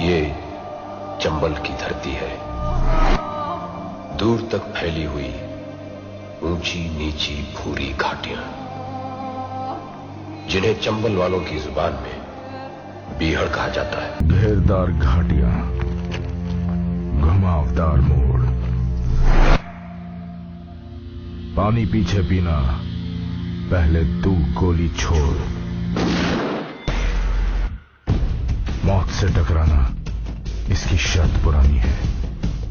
ये चंबल की धरती है, दूर तक फैली हुई ऊंची नीची भूरी घाटियां, जिन्हें चंबल वालों की जुबान में बीहड़ कहा जाता है। घेरदार घाटियां, घुमावदार मोड़, पानी पीछे पीना, पहले तू गोली छोड़, मौत से टकराना इसकी शर्त पुरानी है,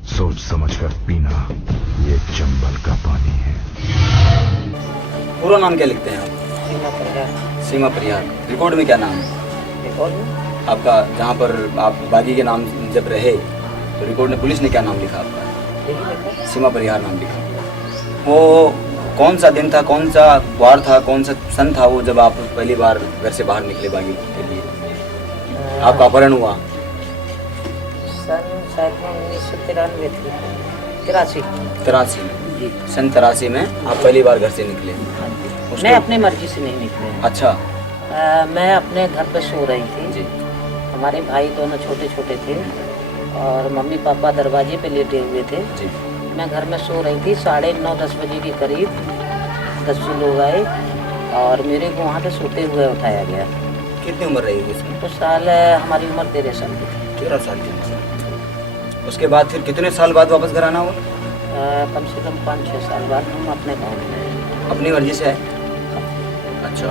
सोच समझकर पीना ये चंबल का पानी है। पूरा नाम क्या लिखते हैं आप? सीमा परिहार। सीमा परिहार। रिकॉर्ड में क्या नाम है रिकॉर्ड में आपका? जहाँ पर आप बागी के नाम जब रहे तो रिकॉर्ड में पुलिस ने क्या नाम लिखा आपका? यही लिखा। सीमा परिहार नाम लिखा। वो कौन सा दिन था, कौन सा वार था, कौन सा सन था वो जब आप पहली बार घर से बाहर निकले बागी के लिए? आपका अपहरण हुआ सन शायद 1993 थी, 83। 83 जी। सन 83 में आप पहली बार घर से निकले? मैं अपनी मर्जी से नहीं निकले। अच्छा। मैं अपने घर पे सो रही थी जी। हमारे भाई दोनों छोटे छोटे थे और मम्मी पापा दरवाजे पे लेटे हुए थे। जी। मैं घर में सो रही थी। 9:30-10 बजे के करीब 10 लोग आए और मेरे को वहाँ पे सोते हुए उठाया गया। कितनी उम्र रही इसमें? तो साल हमारी उम्र 13 साल की थी। 13 साल की। उसके बाद फिर कितने साल बाद वापस घर आना हुआ? कम से कम 5-6 साल बाद हम अपने गाँव में आए। अपनी मर्जी से आए? अच्छा।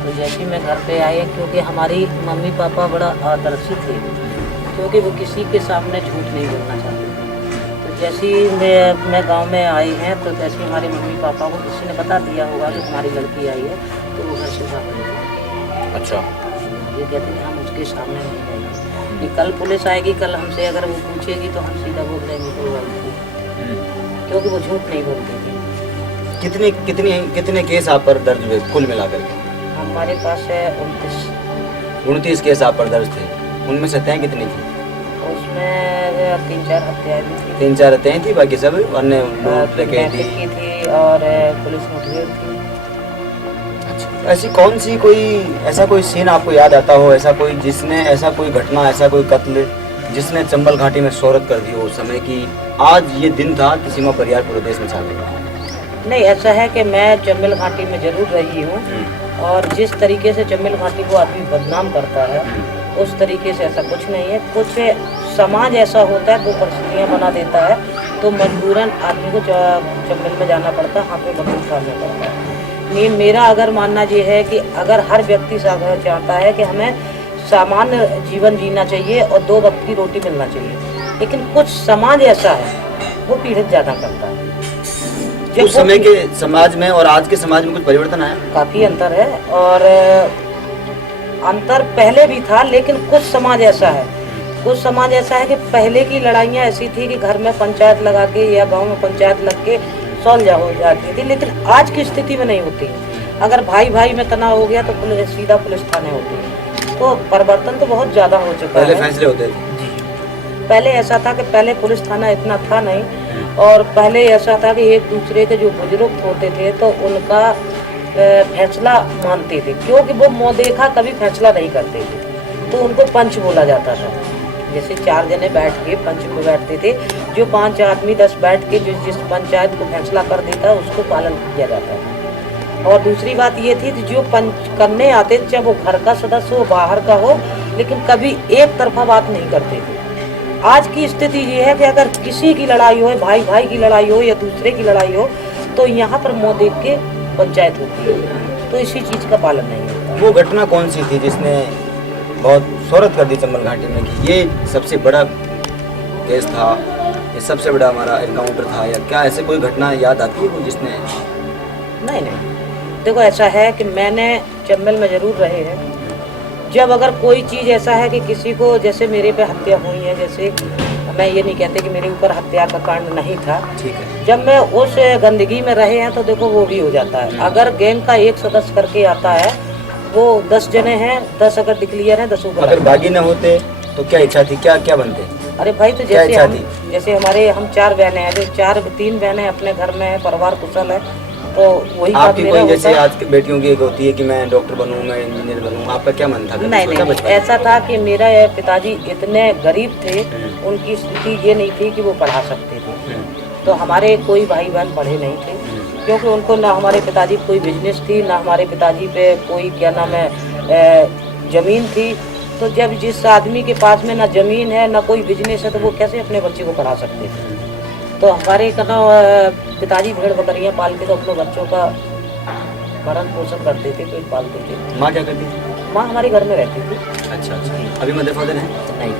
तो जैसे ही मैं घर पे आई, क्योंकि हमारी मम्मी पापा बड़ा आदर्शी थे, क्योंकि वो किसी के सामने झूठ नहीं बोलना चाहते थे। तो जैसे ही मैं गांव में आई हैं तो जैसे ही हमारे मम्मी पापा को किसी ने बता दिया होगा कि हमारी लड़की आई है, तो वो घर से भाग गए। अच्छा। ये कहते हैं हम उसके सामने नहीं जाएंगे, कि कल पुलिस आएगी, कल हमसे अगर वो पूछेगी तो हम सीधा बोल देंगे कि वो आई थी, क्योंकि वो झूठ नहीं बोलती थी। कितने केस आप पर दर्ज हुए कुल मिलाकर के? हमारे पास है 29 केस आप पर दर्ज थे। उनमें से हत्याएं कितनी थी? उसमें 3-4 हत्याएं भी थी। 3-4 हत्याएं थी, बाकी सब अन्य लूट डकैती की थी और पुलिस मुठभेड़ थी। अच्छा। ऐसी कौन सी ऐसा कोई सीन आपको याद आता हो, ऐसा कोई घटना, ऐसा कोई कत्ल जिसने चंबल घाटी में शोहरत कर दी हो उस समय की आज ये दिन था कि सीमा परिहार पूरे देश में छा गया? नहीं, ऐसा है कि मैं चंबल घाटी में जरूर रही हूँ और जिस तरीके से चंबल घाटी को आदमी बदनाम करता है उस तरीके से ऐसा कुछ नहीं है। कुछ समाज ऐसा होता है, वो परिस्थितियाँ बना देता है, तो मजबूरन आदमी को चंबल में जाना पड़ता है, वहाँ पे बदल करना पड़ता है। नहीं, मेरा अगर मानना ये है कि अगर हर व्यक्ति चाहता है कि हमें सामान्य जीवन जीना चाहिए और 2 वक्त की रोटी मिलना चाहिए, लेकिन कुछ समाज ऐसा है वो पीड़ित ज़्यादा करता है। उस समय के समाज में और आज के समाज में कुछ परिवर्तन आया? काफ़ी अंतर है और अंतर पहले भी था, लेकिन कुछ समाज ऐसा है कि पहले की लड़ाइयाँ ऐसी थी कि घर में पंचायत लगा के या गांव में पंचायत लग के सॉल्व हो जाती थी, लेकिन आज की स्थिति में नहीं होती। अगर भाई भाई में तनाव हो गया तो सीधा पुलिस थाने होती है। तो परिवर्तन तो बहुत ज़्यादा हो चुका है। पहले फैसले होते थे? पहले ऐसा था कि पहले पुलिस थाना इतना था नहीं, और पहले ऐसा था कि एक दूसरे के जो बुजुर्ग होते थे तो उनका फैसला मानते थे, क्योंकि वो मुँह देखा कभी फैसला नहीं करते थे, तो उनको पंच बोला जाता था। जैसे 4 जने बैठ के पंच में बैठते थे, जो 5 आदमी 10 बैठ के जिस पंचायत को फैसला कर देता उसको पालन किया जाता था। और दूसरी बात ये थी कि जो पंच करने आते थे, चाहे वो घर का सदस्य हो बाहर का हो, लेकिन कभी एक तरफा बात नहीं करते थे। आज की स्थिति ये है कि अगर किसी की लड़ाई हो, भाई भाई की लड़ाई हो या दूसरे की लड़ाई हो, तो यहाँ पर मुँह देख के पंचायत होती है, तो इसी चीज़ का पालन नहीं होता। वो घटना कौन सी थी जिसने बहुत शोहरत कर दी चंबल घाटी में कि ये सबसे बड़ा केस था, ये सबसे बड़ा हमारा एनकाउंटर था, या क्या ऐसे कोई घटना याद आती है जिसने? नहीं, देखो ऐसा है कि मैंने चंबल में जरूर रहे हैं। जब अगर कोई चीज़ ऐसा है कि किसी को, जैसे मेरे पे हत्या हुई है, जैसे मैं ये नहीं कहते कि मेरे ऊपर हत्या का कांड नहीं था, ठीक है, जब मैं उस गंदगी में रहे हैं तो देखो वो भी हो जाता है। अगर गैंग का एक सदस्य करके आता है, वो 10 जने हैं, 10 अगर डिक्लियर हैं, 10 अगर बागी न होते तो क्या इच्छा थी, क्या बनते? अरे भाई, तो जैसे हमारे हम 4 बहनें हैं, जो 3 बहनें अपने घर में है, परिवार कुशल है, तो वही बात आपकी मेरा कोई जैसे होता है। आज की बेटियों की एक होती है कि मैं डॉक्टर बनूं, मैं इंजीनियर बनूं, आपका क्या मन था? कभी नहीं सोचा नहीं बचपन? ऐसा था कि मेरा पिताजी इतने गरीब थे, उनकी स्थिति ये नहीं थी कि वो पढ़ा सकते थे। तो हमारे कोई भाई बहन पढ़े नहीं थे, क्योंकि उनको ना हमारे पिताजी की कोई बिजनेस थी, ना हमारे पिताजी पे कोई क्या नाम है ज़मीन थी। तो जब जिस आदमी के पास में ना ज़मीन है ना कोई बिजनेस है, तो वो कैसे अपने बच्चे को पढ़ा सकते थे। तो हमारे कहना पिताजी भेड़ बकरियाँ पाल के तो अपने बच्चों का भरण पोषण करते थे, पेट पालते थे। माँ क्या करती थी? माँ हमारे घर में रहती थी। अच्छा अच्छा। अभी मदर फादर हैं? नहीं,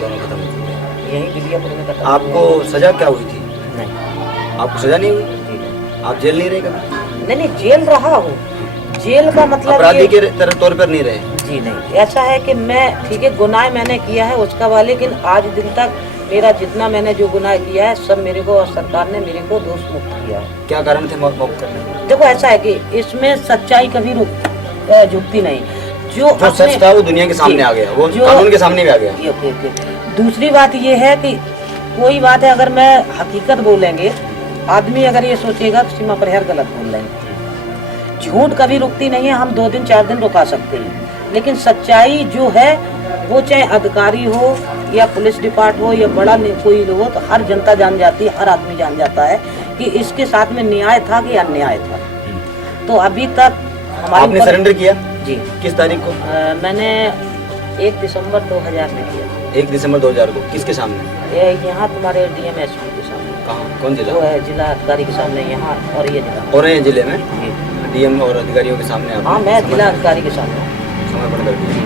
दोनों खत्म हो चुके हैं। यही दिलियापुर में करता। आपको सजा क्या हुई थी? नहीं आपको सजा नहीं हुई? जी आप जेल नहीं रहे कभी? नहीं जेल रहा हूँ। जेल का मतलब अपराधी के तौर पर नहीं रहे? जी नहीं, ऐसा है कि मैं ठीक है गुनाह मैंने किया है उसका वाले, लेकिन आज दिन तक मेरा जितना मैंने जो गुनाह किया है सब मेरे को सरकार ने मेरे को दोष मुक्त किया है। क्या कारण थे मौत करने के? देखो ऐसा है कि इसमें सच्चाई कभी झुकती नहीं। जो सच था वो दुनिया के सामने आ गया, वो कानून के सामने भी आ गया। दूसरी बात ये है कि कोई बात है, अगर मैं हकीकत बोलेंगे, आदमी अगर ये सोचेगा तो सीमा परिहार गलत बोल रहे हैं। झूठ कभी रुकती नहीं है, हम 2 दिन 4 दिन रुका सकते हैं, लेकिन सच्चाई जो है वो चाहे अधिकारी हो या पुलिस डिपार्ट हो या बड़ा कोई हो, तो हर जनता जान जाती है, हर आदमी जान जाता है कि इसके साथ में न्याय था कि अन्याय था। तो अभी तक आपने सरेंडर किया? जी। किस तारीख को? मैंने 1 दिसंबर 2000 में किया। 1 दिसंबर 2000 को। किसके सामने? यहाँ तुम्हारे DMSP के सामने। कहाँ? कौन जिला? वो है जिला अधिकारी के सामने, यहाँ और ये जिला और ये जिले में जी। DM और अधिकारियों के सामने आप? हाँ, मैं जिला अधिकारी के सामने समर्पण कर दिया।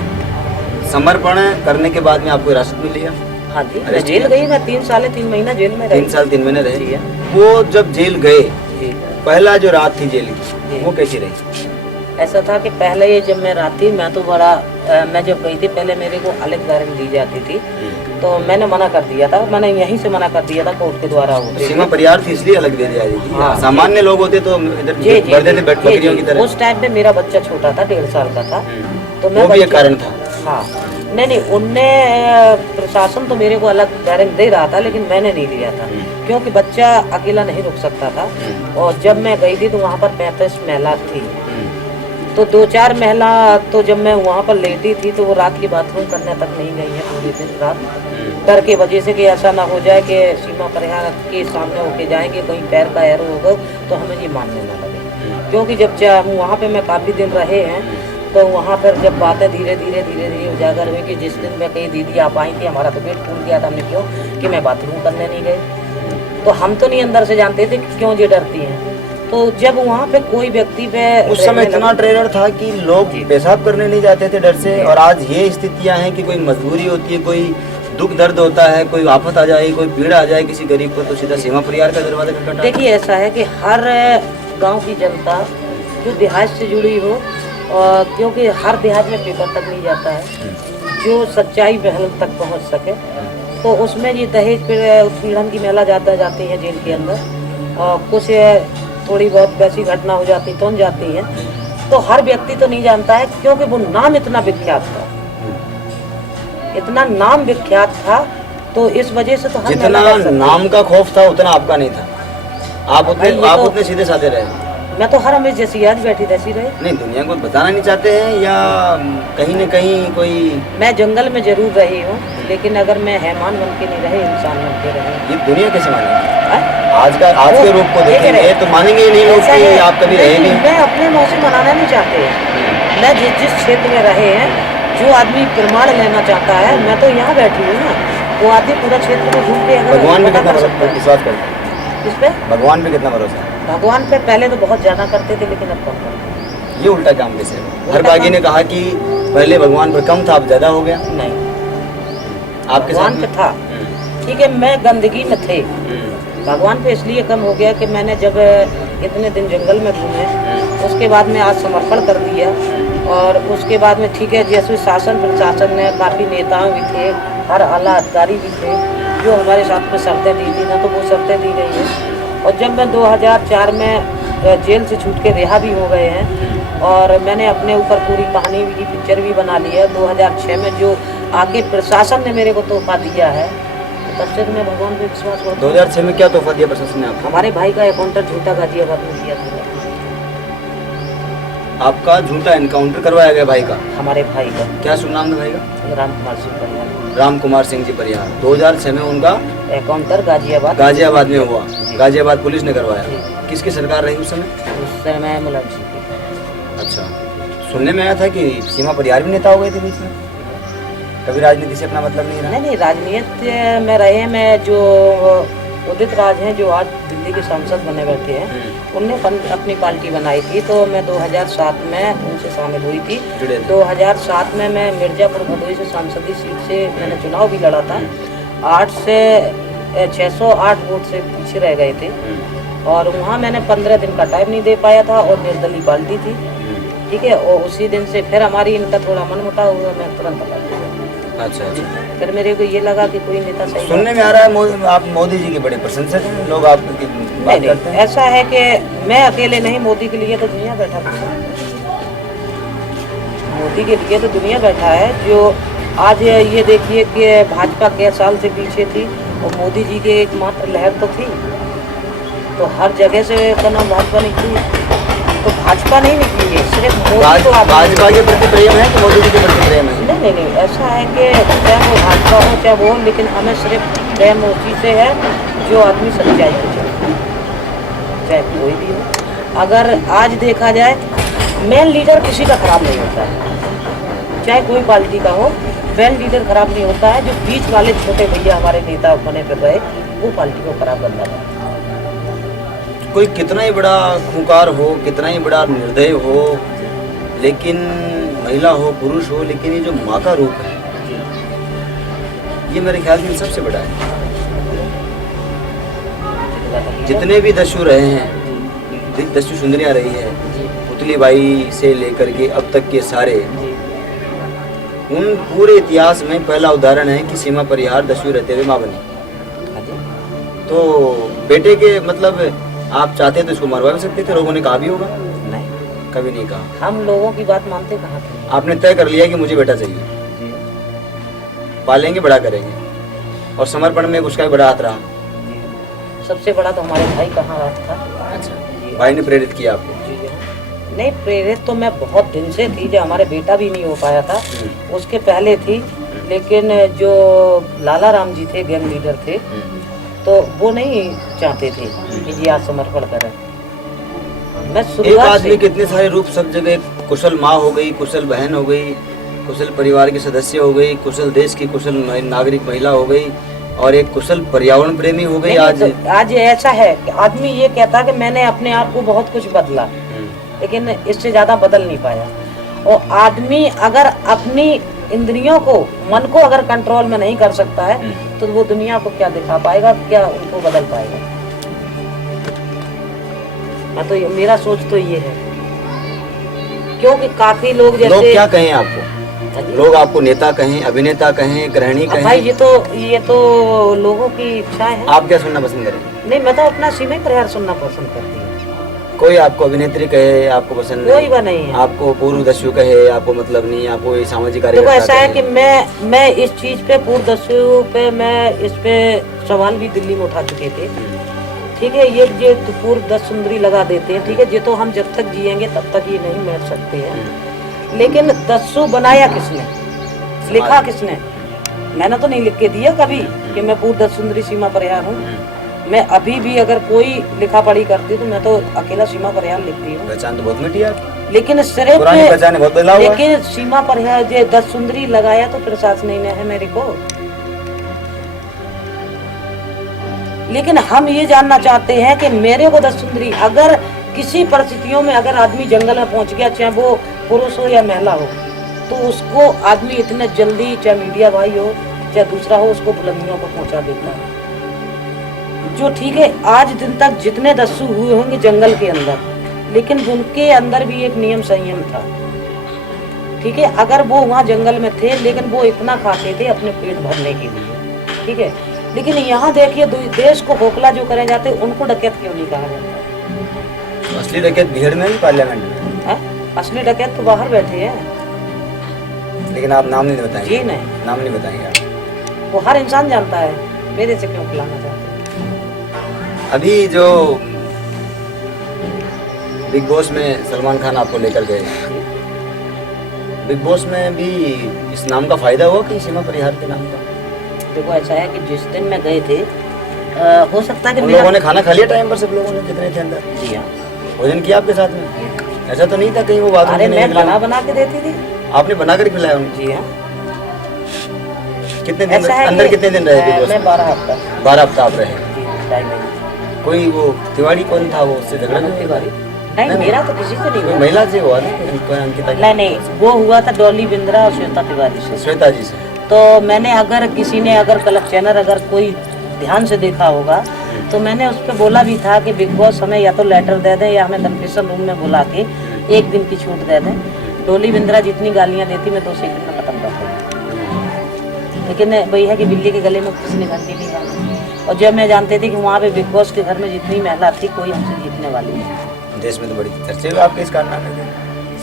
समर्पण करने के बाद में आपको हिरासत मिली है? हाँ जी, मैं जेल गई। मैं 3 साल 3 महीना जेल में रही। 3 साल 3 महीने रहे। जी। वो जब जेल गए, जी। पहला जो रात थी जेल की, वो कैसी रही? ऐसा था कि पहले ये जब मैं रात थी, मैं तो बड़ा मैं जब गई थी पहले मेरे को अलग वारंट दी जाती थी, तो मैंने मना कर दिया था। मैंने यहीं से मना कर दिया था कोर्ट के द्वारा होते। सीमा परिहार थी इसलिए अलग दे दी जाती थी। हाँ, सामान्य लोग होते तो इधर जी जी बढ़ते थे बकरियों की तरह। उस टाइम पे मेरा बच्चा छोटा था, 1.5 साल का था, तो मैं वो भी एक कारण था। हाँ नहीं, उनने प्रशासन तो मेरे को अलग वारंट दे रहा था, लेकिन मैंने नहीं लिया था, क्योंकि बच्चा अकेला नहीं रुक सकता था। और जब मैं गई थी तो वहाँ पर 35 महिला थी, तो 2-4 महिला तो जब मैं वहाँ पर लेटी थी तो वो रात की बाथरूम करने तक नहीं गई है पूरी दिन रात, डर के वजह से कि ऐसा ना हो जाए कि सीमा परिहार के सामने होके जाएंगे, कहीं पैर का एरो होगा तो हमें ये मानने ना लगे। क्योंकि जब वहाँ पे मैं काफ़ी दिन रहे हैं, तो वहाँ पर जब बातें धीरे धीरे उजागर हुई कि जिस दिन मैं कही दीदी आप आई थी, हमारा तो पेट फूल गया था। हमने क्यों कि मैं बाथरूम करने नहीं गई, तो हम तो नहीं अंदर से जानते थे कि क्यों ये डरती हैं। तो जब वहाँ पे कोई व्यक्ति पे उस समय इतना ट्रेलर था कि लोग पेशाब करने नहीं जाते थे डर से, और आज ये स्थितियां हैं कि कोई मजबूरी होती है, कोई दुख दर्द होता है, कोई आफत आ जाए, कोई पीड़ा आ जाए किसी गरीब को, तो सीधा सीमा परिहार का दरवाजा खटखटाता। देखिए ऐसा है कि हर गांव की जनता जो देहात से जुड़ी हो, और क्योंकि हर देहात में पेपर तक नहीं जाता है, जो सच्चाई पहल तक पहुंच सके, तो उसमें ये दहेज उत्पीड़न की महिला जाती है जेल के अंदर, और कुछ थोड़ी बहुत वैसी घटना हो जाती तो जाती है, तो हर व्यक्ति तो नहीं जानता है, क्योंकि वो नाम इतना विख्यात था, इतना नाम विख्यात था, तो इस वजह से तो हर जितना नाम का खौफ था उतना आपका नहीं था। आप उतने सीधे साधे रहे। मैं तो हर हमेशा जैसी आज बैठी तैसी रहे। नहीं, दुनिया को बताना नहीं चाहते हैं, या कहीं न कहीं कोई? मैं जंगल में जरूर रही हूँ, लेकिन अगर मैं हैवान बन के नहीं रहे, इंसान बन के रहे। ये दुनिया कैसे मानेगी? आज के रूप को देखेंगे तो मानेंगे ही नहीं लोग कि आप कभी रहे नहीं। मैं अपने मुँह से मनाना नहीं चाहते हैं। मैं जिस क्षेत्र में रहे हैं, जो आदमी प्रमाण लेना चाहता है, मैं तो यहाँ बैठी हूँ ना, वो आदमी पूरा क्षेत्र में घूम के भगवान पे कितना विश्वास करते हैं? इस पे भगवान पे कितना भरोसा है? भगवान पे पहले तो बहुत ज्यादा करते थे, लेकिन अब कम करते। ये उल्टा काम कैसे है? हर बागी ने कहा कि पहले भगवान पर कम था, अब ज्यादा हो गया। नहीं, आपके भगवान पे था, ठीक है, मैं गंदगी में थे, भगवान पे इसलिए कम हो गया कि मैंने जब इतने दिन जंगल में घूमे, उसके बाद में आज समर्पण कर दिया, और उसके बाद में ठीक है जैसे शासन प्रशासन ने काफ़ी नेता भी थे, हर आला अधिकारी भी थे जो हमारे साथ में शर्तें दी थी ना, तो वो शर्तें दी गई हैं। और जब मैं 2004 में जेल से छूट के रिहा भी हो गए हैं, और मैंने अपने ऊपर पूरी कहानी की पिक्चर भी बना ली है 2006 में, जो आके प्रशासन ने मेरे को तोहफा दिया है, तब से तो मैं भगवान पे विश्वास करता हूं। 2006 में क्या तोहफा दिया प्रशासन ने आपको? हमारे भाई का अकाउंटर झूठा गाजियाबाद में दिया था। आपका झूठा एनकाउंटर करवाया गया भाई का, हमारे भाई का, क्या शुभ नाम था भाई का? राम कुमार सिंह परिहार। राम कुमार सिंह जी परिहार। 2006 में उनका एनकाउंटर गाजियाबाद में हुआ। जी। गाजियाबाद पुलिस ने करवाया। जी। किसकी सरकार रही उस समय? उस समय मुलायम सिंह की। अच्छा, सुनने में आया था कि सीमा परिहार भी नेता हो गए थे बीच में, कभी राजनीति से अपना मतलब नहीं रहा? नहीं, राजनीति में रहे हैं। मैं जो उदित राज हैं, जो आज दिल्ली के सांसद बने बैठे हैं, उनने अपनी पार्टी बनाई थी, तो मैं 2007 में उनसे शामिल हुई थी। 2007 में मैं मिर्जापुर भदोही से सांसदीय सीट से मैंने चुनाव भी लड़ा था। 608 वोट से पीछे रह गए थे, और वहाँ मैंने 15 दिन का टाइम नहीं दे पाया था, और निर्दलीय पार्टी थी, ठीक है। और उसी दिन से फिर हमारी इनका थोड़ा मनमुटाव हुआ, मैं तुरंत अलग हो गया। अच्छा अच्छा। फिर मेरे को ये लगा कि कोई नेता सही सुनने में आ रहा है आप मोदी जी के बड़े प्रशंसक हैं, लोग आपकी बात करते हैं। ऐसा है कि मैं अकेले नहीं, मोदी के लिए तो दुनिया बैठा है। मोदी के लिए तो दुनिया बैठा है। जो आज ये देखिए कि भाजपा के साल से पीछे थी, और मोदी जी के एकमात्र लहर तो थी, तो हर जगह से का नाम भाजपा निकली, तो भाजपा नहीं निकली है, सिर्फ मोदी। तो भाजपा के प्रति प्रेम है कि मोदी जी के प्रति प्रेम है? नहीं, ऐसा है कि चाहे वो भाजपा हो चाहे वो, लेकिन हमें सिर्फ प्रेम उसी से है जो आदमी सच्चाई को चाहे, चाहे कोई भी हो। अगर आज देखा जाए, मेन लीडर किसी का खराब नहीं होता है, चाहे कोई पार्टी का हो, मेन लीडर खराब नहीं होता है। जो बीच वाले छोटे भैया हमारे नेता बने फिर रहे, वो पार्टी को खराब करता है। कोई कितना ही बड़ा खूंखार हो, कितना ही बड़ा निर्दयी हो, लेकिन महिला हो पुरुष हो, लेकिन ये जो माँ का रूप है, ये मेरे ख्याल में सबसे बड़ा है। जितने भी दस्यु रहे हैं, दस्यु सुंदरियाँ रही है, पुतली बाई से लेकर के अब तक के सारे, उन पूरे इतिहास में पहला उदाहरण है कि सीमा परिहार दस्यु रहते हुए माँ बनी। तो बेटे के मतलब आप चाहते तो इसको मरवा भी सकते थे, लोगों ने कहा भी होगा? नहीं, कभी नहीं कहा। हम लोगों की बात मानते कहाँ थे? आपने तय कर लिया कि मुझे बेटा चाहिए, पालेंगे, बड़ा करेंगे, और समर्पण में उसका भी बड़ा हाथ रहा। सबसे बड़ा तो हमारे भाई का हाथ था। अच्छा, भाई ने प्रेरित किया आपको? नहीं, प्रेरित तो मैं बहुत दिन से थी, जब हमारे बेटा भी नहीं हो पाया था उसके पहले थी, लेकिन जो लाला राम जी थे, गैंग लीडर थे, तो वो नहीं चाहते थे कि जी आज समर्पण करें। मैं एक आदमी के इतने सारे रूप, सब जगह कुशल माँ हो गई, कुशल बहन हो गई, कुशल परिवार के सदस्य हो गई, कुशल देश की कुशल नागरिक महिला हो गई, और एक कुशल पर्यावरण प्रेमी हो गई। आज ऐसा है कि आदमी ये कहता कि मैंने अपने आप को बहुत कुछ बदला, लेकिन इससे ज्यादा बदल नहीं पाया। और आदमी अगर अपनी इंद्रियों को, मन को अगर कंट्रोल में नहीं कर सकता है, तो वो दुनिया को क्या दिखा पाएगा, क्या उनको बदल पाएगा? मैं तो मेरा सोच तो ये है, क्योंकि काफी लोग जैसे लोग क्या कहें आपको, लोग आपको नेता कहें, अभिनेता कहें, गृहिणी कहें? भाई ये तो लोगों की इच्छा है। आप क्या सुनना पसंद करें? नहीं, मैं तो अपना सीमा परिहार सुनना पसंद करती हूँ। कोई आपको अभिनेत्री कहे, आपको पसंद कोई भी नहीं है। आपको पूर्व दस्यु कहे, आपको मतलब नहीं, आपको ये सामाजिक कार्य? देखो, ऐसा है कि मैं इस चीज पे, पूर्व दस्यु पे, मैं इस पे सवाल भी दिल्ली में उठा चुके थे, ठीक है। ये तो पूर्व दस सुंदरी लगा देते हैं, ठीक है, ये तो हम जब तक जिएंगे तब तक ये नहीं मिल सकते हैं। लेकिन दस्यु बनाया किसने, लिखा किसने? मैंने तो नहीं लिख के दिया कभी कि मैं पूर्व दस सुंदरी सीमा परिहार हूँ। मैं अभी भी अगर कोई लिखा पढ़ी करती तो मैं तो अकेला सीमा परिहार लिखती हूँ। पहचान तो बहुत मिटी है, लेकिन सिर्फ पुरानी पहचान बहुत बदला हुआ। लेकिन सीमा परिहार जो 10 सुंदरी लगाया तो प्रशासन ने है मेरे को। लेकिन हम ये जानना चाहते हैं कि मेरे को 10 सुंदरी, अगर किसी परिस्थितियों में अगर आदमी जंगल में पहुंच गया, चाहे वो पुरुष हो या महिला हो, तो उसको आदमी इतने जल्दी, चाहे मीडिया भाई हो चाहे दूसरा हो, उसको बुलंदियों पर पहुंचा देता है। जो ठीक है, आज दिन तक जितने दस्यु हुए होंगे जंगल के अंदर, लेकिन उनके अंदर भी एक नियम संयम था, ठीक है। अगर वो वहाँ जंगल में थे, लेकिन वो इतना खाते थे अपने पेट भरने के लिए, ठीक है। लेकिन यहाँ देखिए, देश को खोखला जो करे जाते, उनको डकैत क्यों नहीं कहा जाता? असली डकैत भीड़ में ही, पार्लियामेंट में है? असली डकैत तो बाहर बैठे हैं। लेकिन आप नाम नहीं बताएंगे? जी नहीं, नाम नहीं बताएंगे आप। वो हर इंसान जानता है, मेरे से क्यों खिलाना चाहते हैं? अभी जो बिग बॉस में सलमान खान आपको लेकर गए। बिग बॉस में भी इस नाम का फायदा हुआ कि सीमा परिहार के नाम का? देखो ऐसा है कि जिस दिन मैं गए थे हो सकता है कि उन लोगों ने खाना खा लिया टाइम पर, सब लोगों ने जितने थे अंदर? जी हाँ। भोजन किया आपके साथ में? ऐसा तो नहीं था कहीं वो बात? अरे मैं बना के देती थी। आपने बना कर खिलाया उनको? जी हाँ। कितने दिन अंदर कितने दिन रहे? मैं 12 हफ्ता। 12 हफ्ता आप रहे? जी, 2.5 महीने। कोई वो तिवारी कौन था, वो उससे झगड़ा नहीं? तिवारी नहीं, मेरा तो किसी से नहीं हुआ। महिला से हुआ ना? अंकिता? नहीं, वो हुआ था डॉली बिंद्रा और श्वेता तिवारी से। श्वेता जी से। तो मैंने अगर किसी ने अगर क्लब चैनल अगर कोई ध्यान से देखा होगा तो मैंने उस पर बोला भी था कि बिग बॉस हमें या तो लेटर दे दें या हमें कन्फेशन रूम में बुला के 1 दिन की छूट दे दें। डॉली बिंद्रा जितनी गालियां देती मैं 2 सेकंड में खत्म कर देती, लेकिन वही है कि बिल्ली के गले में किसी ने घंटी नहीं डाली। और जब मैं जानती थी कि वहाँ पे बिग बॉस के घर में जितनी महिला थी कोई हमसे जीतने वाली नहीं। देश में तो बड़ी चर्चे हुए आपके इस कारनामे के,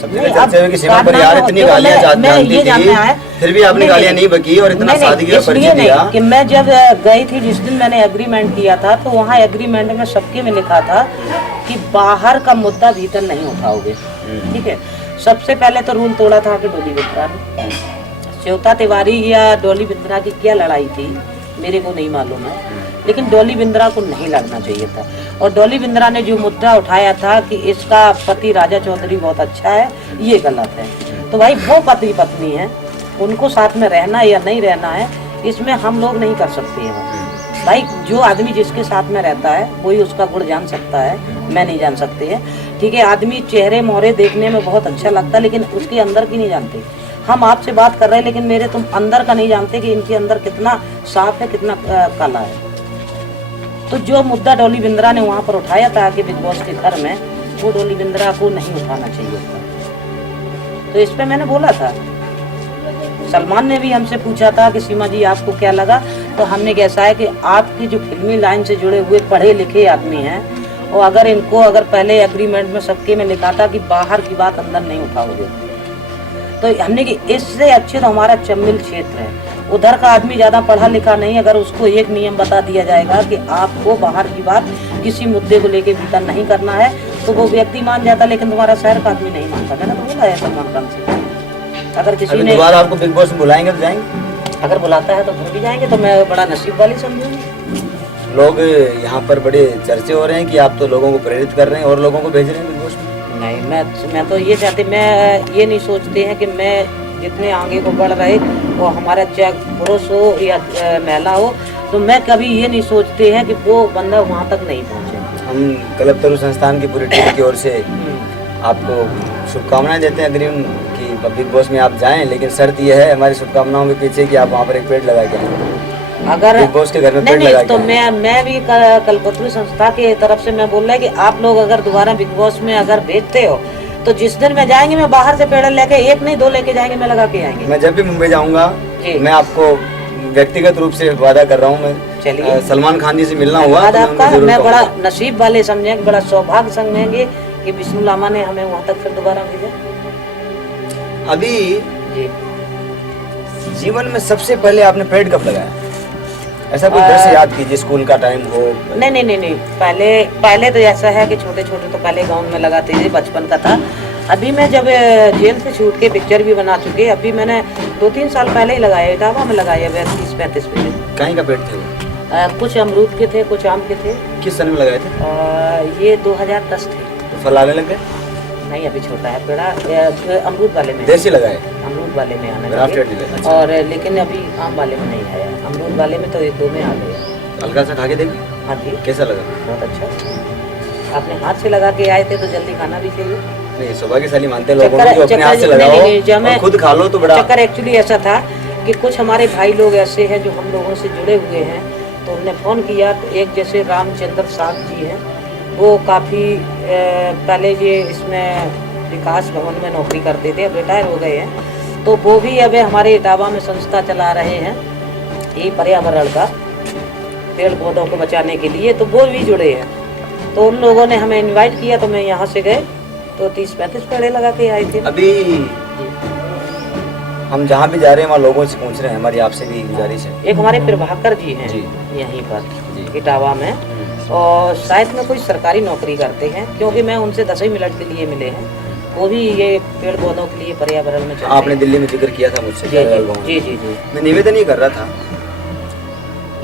सब जगह चर्चे हुए कि सीमा परिहार इतनी गालियां जानती थी, फिर भी आपने गालियां नहीं बकी और इतना सादगी और परिचय दिया। कि मैं जब गई थी जिस दिन मैंने एग्रीमेंट किया था तो वहाँ एग्रीमेंट में सबके में लिखा था कि बाहर का मुद्दा भीतर नहीं उठाओगे। ठीक है, सबसे पहले तो रूल तोड़ा था कि डॉली बिंद्रा ने। श्वेता तिवारी या डॉली बिंद्रा की क्या लड़ाई थी मेरे को नहीं मालूम है, लेकिन डॉली बिंद्रा को नहीं लड़ना चाहिए था। और डॉली बिंद्रा ने जो मुद्दा उठाया था कि इसका पति राजा चौधरी बहुत अच्छा है, ये गलत है। तो भाई वो पति पत्नी है, उनको साथ में रहना या नहीं रहना है इसमें हम लोग नहीं कर सकते हैं। भाई जो आदमी जिसके साथ में रहता है वही उसका गुण जान सकता है, मैं नहीं जान सकते हैं। ठीक है, आदमी चेहरे मोहरे देखने में बहुत अच्छा लगता है लेकिन उसके अंदर की नहीं जानते। हम आपसे बात कर रहे हैं लेकिन मेरे तुम अंदर का नहीं जानते कि इनके अंदर कितना साफ है कितना काला है। तो जो मुद्दा डॉली बिंद्रा ने वहाँ पर उठाया था कि बिग बॉस के घर में, वो डॉली बिंद्रा को नहीं उठाना चाहिए था। तो इस पे मैंने बोला था, सलमान ने भी हमसे पूछा था कि सीमा जी आपको क्या लगा, तो हमने कैसा है कि आपकी जो फिल्मी लाइन से जुड़े हुए पढ़े लिखे आदमी हैं और अगर इनको अगर पहले एग्रीमेंट में सबके में लिखा था कि बाहर की बात अंदर नहीं उठाओगे, तो हमने कि इससे अच्छे तो हमारा चम्मिल क्षेत्र है, उधर का आदमी ज्यादा पढ़ा लिखा नहीं, अगर उसको एक नियम बता दिया जाएगा कि आपको बाहर की बात किसी मुद्दे को लेके भीतर नहीं करना है तो वो व्यक्ति मान जाता, लेकिन तुम्हारा शहर का आदमी नहीं मानता। मैंने तो बोला है सलमान खान से, अगर किसी ने दोबारा आपको बिग बॉस में बुलाएंगे तो जाएंगे? अगर बुलाता है तो फिर भी जाएंगे, तो मैं बड़ा नसीब वाली समझूंगी। लोग यहाँ पर बड़े चर्चे हो रहे हैं कि आप तो लोगों को प्रेरित कर रहे हैं और लोगों को भेज रहे हैं बिग बॉस में। नहीं, मैं तो ये चाहती, मैं ये नहीं सोचते हैं कि मैं जितने आगे को बढ़ रहे वो हमारा चाहे पुरुष हो या महिला हो, तो मैं कभी ये नहीं सोचते हैं कि वो बंदा वहाँ तक नहीं पहुँचे। हम क्लब तरु संस्थान की पूरी टीम की ओर से आपको शुभकामनाएं देते हैं अग्रिम कि बिग बॉस में आप जाएं, लेकिन शर्त यह है हमारी शुभकामनाओं के पीछे कि आप वहाँ पर एक पेड़ लगा के आएं। अगर बिग बॉस के घर में पेड़ लगा के तो मैं भी कल्पतरू संस्था की तरफ से मैं बोल रहा है कि आप लोग अगर दोबारा बिग बॉस में अगर भेजते हो तो जिस दिन मैं जाएंगे मैं बाहर से पेड़ लेके 1 नहीं 2 लेके जाएंगे, मैं लगा के आएंगे। मैं जब भी मुंबई जाऊंगा मैं आपको व्यक्तिगत रूप से वादा कर रहा हूँ, मैं चलिए सलमान खान जी से मिलना हुआ आपका मैं बड़ा नसीब वाले समझेंगे, बड़ा सौभाग्य समझेंगे कि विष्णु लामा ने हमें वहाँ तक फिर दोबारा भेजा। अभी जी जीवन में सबसे पहले आपने पेड़ कब लगाया? ऐसा कोई दृश्य याद कीजिए, स्कूल का टाइम हो? नहीं, पहले तो ऐसा है कि छोटे छोटे तो पहले गाँव में लगाते थे, बचपन का था। अभी मैं जब जेल से छूट के पिक्चर भी बना चुके, अभी मैंने 2-3 साल पहले ही लगाया, इटावा में लगाया 30-35 पेड़। कहीं का पेड़ थे वो? कुछ अमरूद के थे, कुछ आम के थे। किस सन में लगाए थे? ये 2010 थे। तो फल आने लग गए? नहीं, अभी छोटा है पेड़ा, अमरूद वाले में देसी लगाए, अमरूद वाले में आने लगे और लेकिन अभी आम वाले में नहीं आया, अमरूद वाले में तो 1-2 में आ गया। हल्का सा खा के देखिए। हाँ जी, कैसा लगा? बहुत अच्छा। आपने हाथ से लगा के आए थे तो जल्दी खाना भी चाहिए। नहीं, सौभाग्यशाली मानते हैं लोगों को जो अपने हाथ से लगाओ और खुद खा लो तो बड़ा। चक्कर एक्चुअली ऐसा था कि कुछ हमारे भाई लोग ऐसे हैं जो हम लोगों से जुड़े हुए हैं, तो उन्होंने फ़ोन किया। तो एक जैसे रामचंद्र साहब जी हैं, वो काफ़ी पहले ये इसमें विकास भवन में नौकरी करते थे, अब रिटायर हो गए हैं। तो वो भी अब हमारे इटावा में संस्था चला रहे हैं ये पर्यावरण का, पेड़ पौधों को बचाने के लिए, तो वो भी जुड़े हैं। तो उन लोगों ने हमें इनवाइट किया, तो मैं यहाँ से गए तो 30-35 पेड़ लगा के आए थे। अभी हम जहाँ भी जा रहे हैं वहाँ लोगों से पूछ रहे हैं, हमारी आपसे भी गुजारिश है। एक हमारे प्रभाकर जी हैं जी। यहीं पर इटावा में, और शायद में कोई सरकारी नौकरी करते हैं, क्योंकि मैं उनसे 10 मिनट के लिए मिले हैं। वो भी ये पेड़ पौधों के लिए पर्यावरण में चलते आपने हैं। दिल्ली में जिक्र किया था मुझसे। जी जी जी जी। मैं निवेदन ही कर रहा था,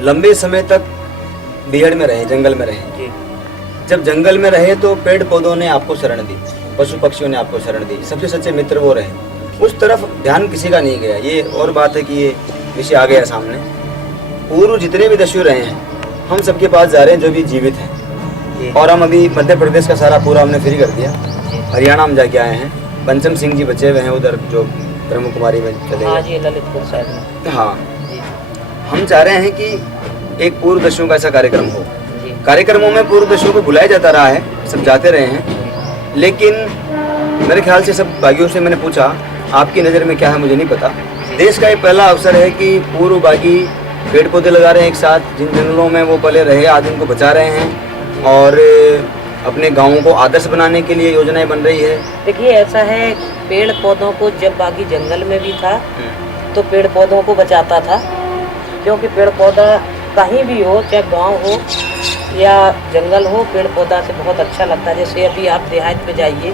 लंबे समय तक बीहड़ में रहे, जंगल में रहे जी। जब जंगल में रहे तो पेड़ पौधों ने आपको शरण दी, पशु पक्षियों ने आपको शरण दी, सबसे सच्चे मित्र वो रहे। उस तरफ ध्यान किसी का नहीं गया। ये और बात है कि ये विषय आ गया सामने। पूर्व जितने भी दस्यु रहे हैं, हम सबके पास जा रहे हैं जो भी जीवित हैं। और हम अभी मध्य प्रदेश का सारा पूरा हमने फ्री कर दिया। हरियाणा हम जाके आए हैं। पंचम सिंह जी बचे हुए हैं उधर, जो ब्रह्म कुमारी में चले हाँ गए। जी, ललितपुर साइड में। हाँ, जी हम चाह रहे हैं कि एक पूर्व दस्युओं का ऐसा कार्यक्रम हो। जी कार्यक्रमों में पूर्व दस्युओं को बुलाया जाता रहा है, सब जाते रहे हैं, लेकिन मेरे ख्याल से सब बागियों से मैंने पूछा, आपकी नज़र में क्या है मुझे नहीं पता। देश का ये पहला अवसर है कि पूर्व बागी पेड़ पौधे लगा रहे हैं एक साथ, जिन जंगलों में वो पले रहे आज उनको बचा रहे हैं और अपने गाँवों को आदर्श बनाने के लिए योजनाएं बन रही है। देखिए, ऐसा है, पेड़ पौधों को जब बागी जंगल में भी था तो पेड़ पौधों को बचाता था, क्योंकि पेड़ पौधा कहीं भी हो, चाहे गांव हो या जंगल हो, पेड़ पौधा से बहुत अच्छा लगता है। जैसे अभी आप देहात में जाइए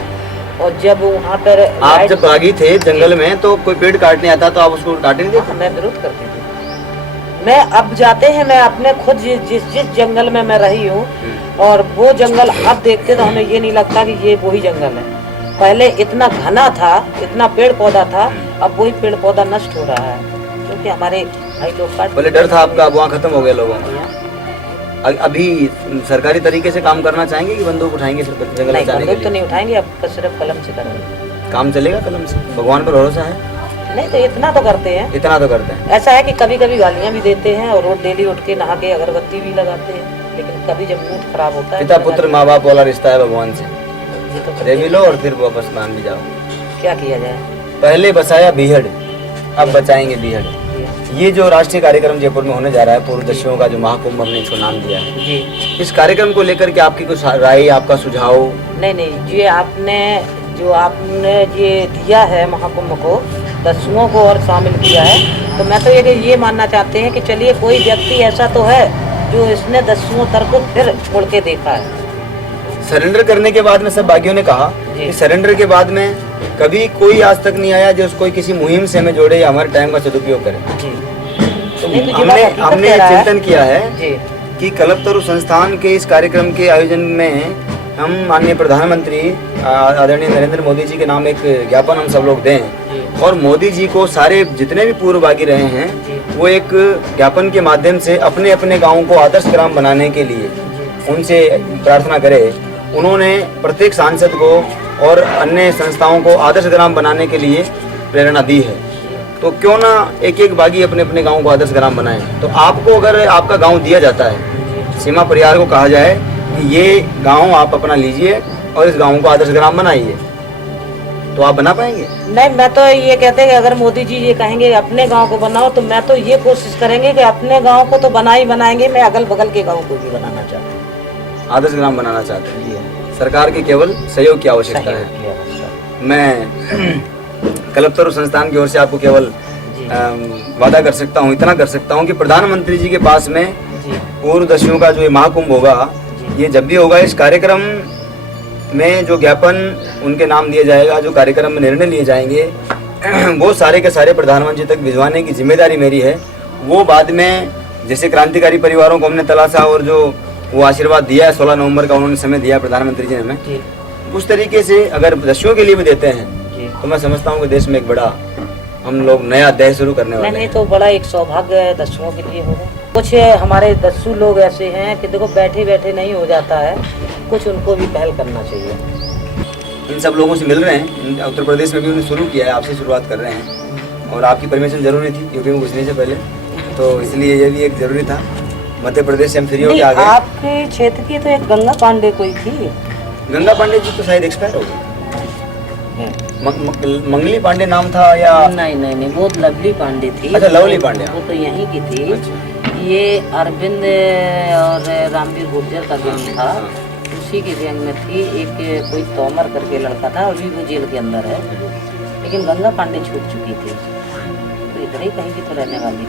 और जब वहाँ पर आप जब बागी थे जंगल में तो कोई पेड़ काटने आता तो आप उसको काटे नहीं देते? मैं विरोध करती थी। मैं अब जाते हैं, मैं अपने खुद जिस जंगल में मैं रही हूँ और वो जंगल अब देखते तो हमें ये नहीं लगता कि ये वही जंगल है। पहले इतना घना था, इतना पेड़ पौधा था, अब वही पेड़ पौधा नष्ट हो रहा है, क्योंकि हमारे भाई लोग काट। पहले डर था आपका, अब वहाँ खत्म हो गया लोगों का। अभी सरकारी तरीके से काम करना चाहेंगे कि बंदूक उठाएंगे जंगल नहीं, बचाने के बंदूक तो लिए? नहीं उठाएंगे, अब तो सिर्फ कलम से करेंगे। काम चलेगा कलम से? भगवान पर भरोसा है? नहीं तो इतना तो करते हैं। इतना तो करते हैं। ऐसा है कि कभी कभी गालियाँ भी देते हैं और रोज डेली उठ के नहा के अगरबत्ती भी लगाते हैं, लेकिन कभी जब मूड खराब होता है पिता पुत्र माँ बाप वाला रिश्ता है भगवान से। ये तो दे भी लो और फिर वापस मान भी जाओ। क्या किया जाए। पहले बसाया बीहड़, अब बचाएंगे बीहड़। ये जो राष्ट्रीय कार्यक्रम जयपुर में होने जा रहा है, पूर्व दस्युओं का जो महाकुंभ हमने इसको नाम दिया है, जी, इस कार्यक्रम को लेकर के आपकी कुछ राय, आपका सुझाव? नहीं, ये आपने ये दिया है महाकुंभ को, दस्युओं को और शामिल किया है, तो मैं तो ये मानना चाहते हैं कि चलिए कोई व्यक्ति ऐसा तो है जो इसने दस्युओं तक को फिर मुड़ के देखा है। सरेंडर करने के बाद में सब बागियों ने कहा कि सरेंडर के बाद में कभी कोई आज तक नहीं आया जो कोई किसी मुहिम से हमें जोड़े या हमारे टाइम का सदुपयोग करे। जी, तो नहीं, तो ये हमने बात हकीकत हमने कह रहा है। चिंतन किया है जी, कि कल्पतरु संस्थान के इस कार्यक्रम के आयोजन में हम माननीय प्रधानमंत्री आदरणीय नरेंद्र मोदी जी के नाम एक ज्ञापन हम सब लोग दें और मोदी जी को सारे जितने भी पूर्व बागी रहे हैं वो एक ज्ञापन के माध्यम से अपने अपने गाँव को आदर्श ग्राम बनाने के लिए उनसे प्रार्थना करें। उन्होंने प्रत्येक सांसद को और अन्य संस्थाओं को आदर्श ग्राम बनाने के लिए प्रेरणा दी है, तो क्यों ना एक एक बागी अपने अपने गांव को आदर्श ग्राम बनाएं। तो आपको अगर आपका गांव दिया जाता है, सीमा परिवार को कहा जाए कि ये गांव आप अपना लीजिए और इस गांव को आदर्श ग्राम बनाइए, तो आप बना पाएंगे? नहीं, मैं तो ये कहते हैं कि अगर मोदी जी ये कहेंगे अपने गांव को बनाओ, तो मैं तो ये कोशिश करेंगे कि अपने गांव को तो बना ही बनाएंगे, मैं अगल बगल के गांव को भी बनाना चाहता हूँ, आदर्श ग्राम बनाना चाहते हैं। सरकार के केवल सहयोग की आवश्यकता है। मैं कल्पतरु संस्थान की ओर से आपको केवल वादा कर सकता हूँ, इतना कर सकता हूँ कि प्रधानमंत्री जी के पास में पूर्व दस्युओं का जो ये महाकुंभ होगा, ये जब भी होगा, इस कार्यक्रम में जो ज्ञापन उनके नाम दिया जाएगा, जो कार्यक्रम में निर्णय लिए जाएंगे, वो सारे के सारे प्रधानमंत्री तक भिजवाने की जिम्मेदारी मेरी है। वो बाद में जैसे क्रांतिकारी परिवारों को हमने तलाशा और जो वो आशीर्वाद दिया है 16 नवंबर का उन्होंने समय दिया प्रधानमंत्री जी ने हमें, उस तरीके से अगर दस्युओं के लिए भी देते हैं तो मैं समझता हूँ कि देश में एक बड़ा हम लोग नया अध्याय शुरू करने वाले हैं। नहीं, तो बड़ा एक सौभाग्य दस्युओं के लिए होगा। कुछ हमारे दस्यु लोग ऐसे हैं कि देखो बैठे बैठे नहीं हो जाता है, कुछ उनको भी पहल करना चाहिए। इन सब लोगों से मिल रहे हैं, उत्तर प्रदेश में भी उन्होंने शुरू किया है, आपसे शुरुआत कर रहे हैं और आपकी परमिशन जरूरी थी यूपी में घुसने से पहले, तो इसलिए ये भी एक जरूरी था। मध्य प्रदेश से हम फ्री होकर आ गए। आपके क्षेत्र की तो एक गंगा पांडे कोई थी। गंगा पांडे जी तो शायद एक्सपायर हो गए। मंगली पांडे नाम था या? नहीं, वो लवली पांडे थी। अच्छा, लवली पांडे, वो तो यहीं की थी। अच्छा। ये अरविंद और रामवीर गुर्जर का गैंग था, उसी की गैंग में थी। एक कोई तोमर करके लड़का था, अभी वो जेल के अंदर है, लेकिन गंगा पांडे छूट चुकी थी, तो इधर ही कहीं की तो रहने वाली